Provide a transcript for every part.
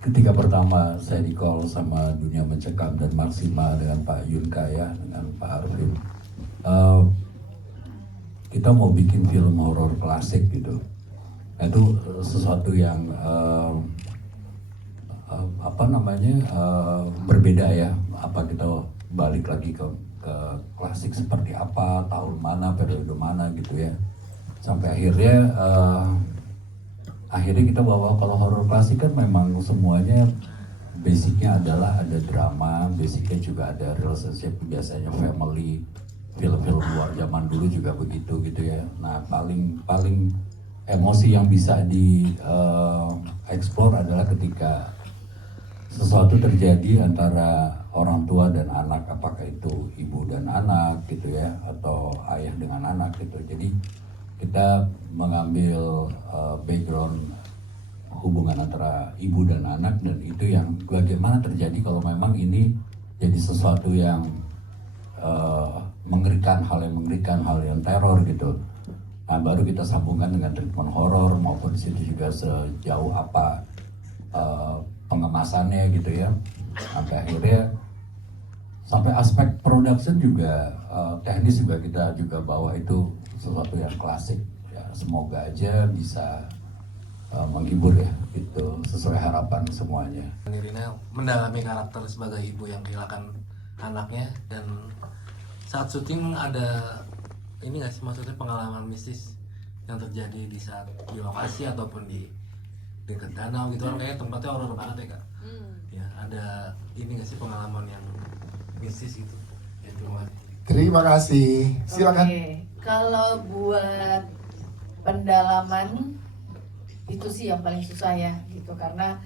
ketika pertama saya di call sama Dunia Mencekam dan Marsima dengan Pak Yunka ya, dengan Pak Arvin, eh, kita mau bikin film horor klasik gitu. Nah, itu sesuatu yang apa namanya berbeda ya. Apa kita balik lagi ke klasik seperti apa, tahun mana, periode mana gitu ya. Sampai akhirnya kita bawa, kalau horor klasik kan memang semuanya basicnya adalah ada drama, basicnya juga ada relationship, biasanya family, film-film luar zaman dulu juga begitu gitu ya. Nah, paling emosi yang bisa di explore adalah ketika sesuatu terjadi antara orang tua dan anak, apakah itu ibu dan anak gitu ya, atau ayah dengan anak gitu. Jadi kita mengambil background hubungan antara ibu dan anak, dan itu yang bagaimana terjadi kalau memang ini jadi sesuatu yang mengerikan, hal yang teror gitu. Nah, baru kita sambungkan dengan treatment horor, maupun di situ juga sejauh apa pengemasannya gitu ya. Sampai aspek production juga, teknis juga kita juga bawa itu sesuatu yang klasik ya. Semoga aja bisa menghibur ya, itu sesuai harapan semuanya. Nirina mendalami karakter sebagai ibu yang kehilangan anaknya, dan saat syuting ada ini nggak sih, maksudnya pengalaman mistis yang terjadi di saat di lokasi ataupun di dekat danau gitu kan, kayak tempatnya horor banget ya kak. Ya ada ini nggak sih pengalaman yang mistis gitu ya? Terima kasih, silakan. Kalau buat pendalaman itu sih yang paling susah ya gitu, karena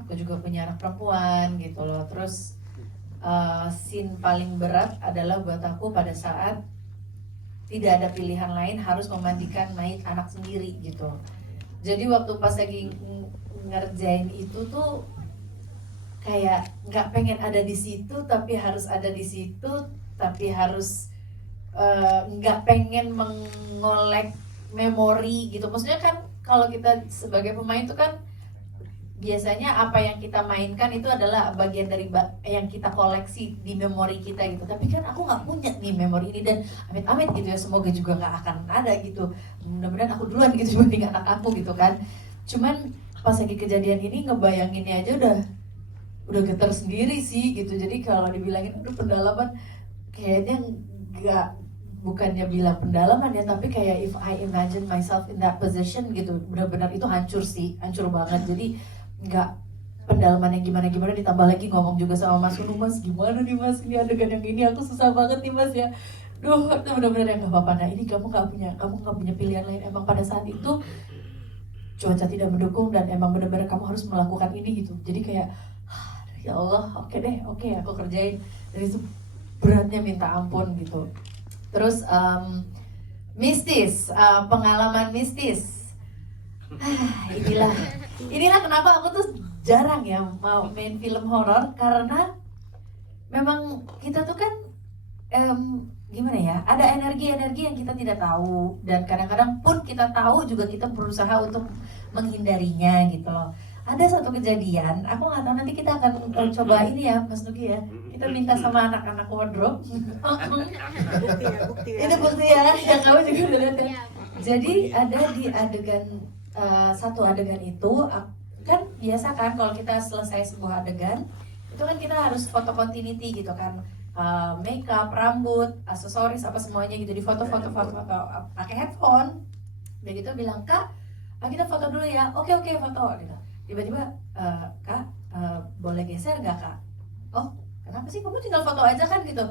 aku juga punya anak perempuan gitu loh. Terus scene paling berat adalah buat aku pada saat tidak ada pilihan lain, harus memandikan mayat anak sendiri gitu. Jadi waktu pas lagi ngerjain itu tuh kayak nggak pengen ada di situ, tapi harus ada di situ, tapi harus nggak pengen mengolek memori gitu. Maksudnya kan kalau kita sebagai pemain itu kan biasanya apa yang kita mainkan itu adalah bagian dari yang kita koleksi di memori kita gitu. Tapi kan aku nggak punya nih memori ini, dan amit-amit gitu ya, semoga juga nggak akan ada gitu. Mudah-mudahan aku duluan gitu dibanding anak aku gitu kan. Cuman pas lagi kejadian ini ngebayanginnya aja udah getar sendiri sih gitu. Jadi kalau dibilangin aduh pendalaman, kayaknya nggak, bukannya bilang pendalaman ya, tapi kayak if I imagine myself in that position gitu, benar-benar itu hancur sih, hancur banget. Jadi nggak pendalaman yang gimana-gimana, ditambah lagi ngomong juga sama Mas Unu, Mas gimana nih Mas, ini adegan yang ini aku susah banget nih Mas ya. Duh, itu benar-benar yang nggak apa-apa. Nah ini kamu nggak punya pilihan lain. Emang pada saat itu cuaca tidak mendukung dan emang benar-benar kamu harus melakukan ini gitu. Jadi kayak ya Allah, oke deh, oke aku kerjain. Dan itu beratnya minta ampun gitu. Terus mistis, pengalaman mistis. Inilah kenapa aku tuh jarang ya mau main film horor, karena memang kita tuh kan gimana ya, ada energi-energi yang kita tidak tahu, dan kadang-kadang pun kita tahu juga kita berusaha untuk menghindarinya gitu loh. Ada satu kejadian, aku nggak tahu, nanti kita akan coba ini ya Mas Nugi ya, kita minta sama anak-anak wardrobe. Bukti ya. Itu bukti ya, yang kamu juga udah lihat ya. Jadi ada di adegan satu adegan itu kan biasa kan kalau kita selesai sebuah adegan itu kan kita harus foto continuity gitu kan, makeup, rambut, aksesoris apa semuanya gitu, di foto-foto pakai headphone. Dan gitu bilang kak, kita foto dulu ya. Oke foto gitu. Tiba-tiba kak boleh geser nggak kak? Oh kenapa sih, kamu tinggal foto aja kan gitu.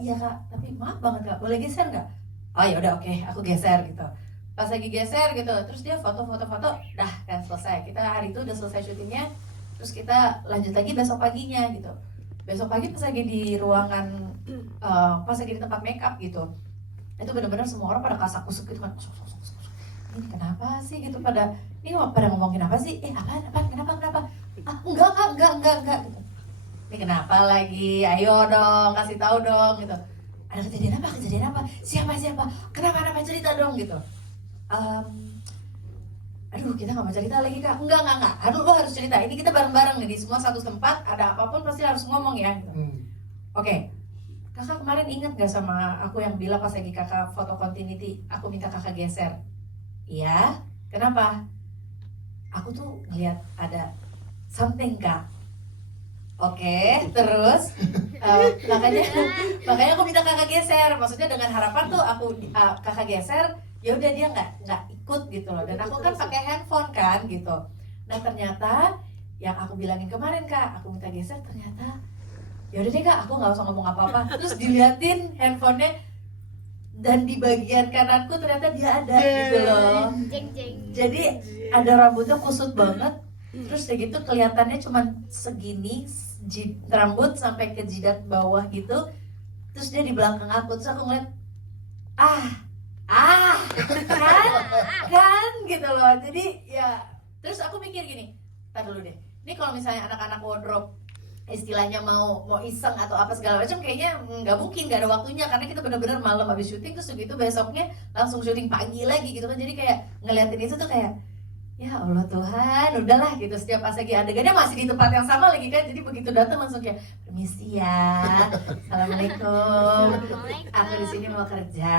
Iya kak, tapi maaf banget kak, boleh geser nggak? Oh ya udah oke, aku geser gitu. Pas lagi geser gitu, terus dia foto, dah kan selesai. Kita hari itu udah selesai syutingnya, terus kita lanjut lagi besok paginya gitu. Besok pagi pas lagi di ruangan, pas lagi di tempat makeup gitu, itu benar-benar semua orang pada kasak kusuk gitu kan. Ini kenapa sih gitu, pada ngomongin apa sih? Apa kenapa? Enggak kak, enggak gitu. Ini kenapa lagi? Ayo dong, kasih tahu dong gitu. Ada kejadian apa? Siapa? Kenapa cerita dong gitu. aduh kita nggak mau cerita lagi kak, enggak, aduh lo harus cerita, ini kita bareng-bareng nih di semua satu tempat, ada apapun pasti harus ngomong ya gitu. Oke, kakak kemarin ingat gak sama aku yang bilang pas lagi kakak foto continuity, aku minta kakak geser? Iya, kenapa? Aku tuh ngeliat ada something kak. Oke, terus makanya aku minta kakak geser. Maksudnya dengan harapan tuh aku kakak geser, ya udah dia nggak ikut gitu loh. Dan aku kan pakai handphone kan gitu. Nah ternyata yang aku bilangin kemarin kak, aku minta geser, ternyata ya udah deh kak, aku nggak usah ngomong apa-apa. Terus diliatin handphonenya dan di bagian kananku ternyata dia ada gitu loh. Jadi ada rambutnya kusut banget. Terus kayak gitu kelihatannya cuma segini rambut sampai ke jidat bawah gitu. Terus dia di belakang aku, terus aku ngeliat kan gitu loh. Jadi ya terus aku mikir gini, tar dulu deh, ini kalau misalnya anak-anak wardrobe istilahnya mau iseng atau apa segala macam, kayaknya nggak mungkin, nggak ada waktunya, karena kita benar-benar malam habis syuting, terus begitu besoknya langsung syuting pagi lagi gitu kan. Jadi kayak ngeliatin itu tuh kayak ya Allah Tuhan, udahlah gitu. Setiap pas lagi adegannya masih di tempat yang sama lagi kan, jadi begitu datang langsung kayak permisi ya, assalamualaikum, aku di sini mau kerja,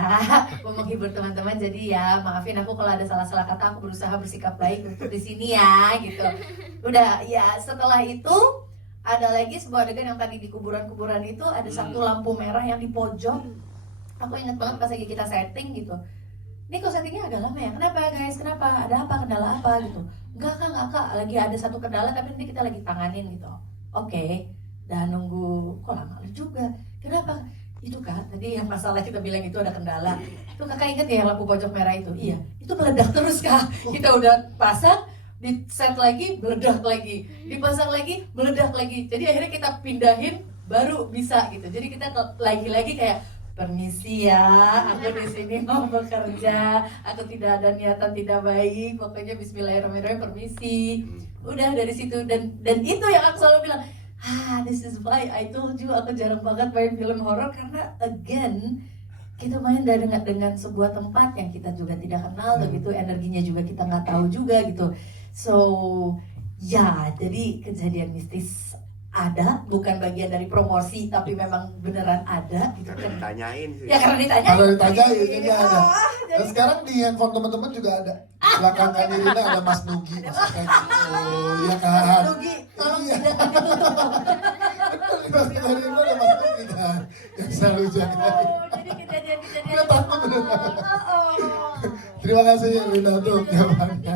mau menghibur teman-teman, jadi ya maafin aku kalau ada salah-salah kata, aku berusaha bersikap baik untuk di sini ya gitu. Udah ya, setelah itu ada lagi sebuah adegan yang tadi di kuburan-kuburan itu, ada satu lampu merah yang di pojok. Aku ingat banget pas lagi kita setting gitu, ini kok settingnya agak lama ya, kenapa guys, kenapa, ada apa, kendala apa gitu. Enggak kak, lagi ada satu kendala tapi nanti kita lagi tanganin gitu. Oke, dan nunggu, kok lama juga, kenapa? Itu kak, tadi yang masalah kita bilang itu ada kendala, itu kakak ingat ya lampu pojok merah itu? Iya, itu meledak terus kak. Kita udah pasang, di set lagi, meledak lagi, dipasang lagi, meledak lagi. Jadi akhirnya kita pindahin baru bisa gitu. Jadi kita lagi-lagi kayak permisi ya, aku di sini mau bekerja, aku tidak ada niatan tidak baik, pokoknya Bismillahirrahmanirrahim, permisi. Udah dari situ, dan itu yang aku selalu bilang, this is why I told you aku jarang banget main film horor, karena again kita main dengan sebuah tempat yang kita juga tidak kenal, begitu energinya juga kita nggak tahu juga gitu. So ya, jadi kejadian mistis ada, bukan bagian dari promosi, tapi memang beneran ada gitu kan. Ditanyain sih. Ya karena ditanyain. Kalau ditanyain ini ada. Jadi Dan sekarang di handphone teman-teman juga ada. Belakang Kak Nirina ada Mas Nugi, Mas Nugi. Iya kan? Nugi, tolong Iya. tidak ditutup. Di belakang Nirina ada Mas Nugi kan, yang selalu jaga. Jadi kejadian-kejadian. Udah takut beneran. Oh. Terima kasih Rina untuk jawabannya.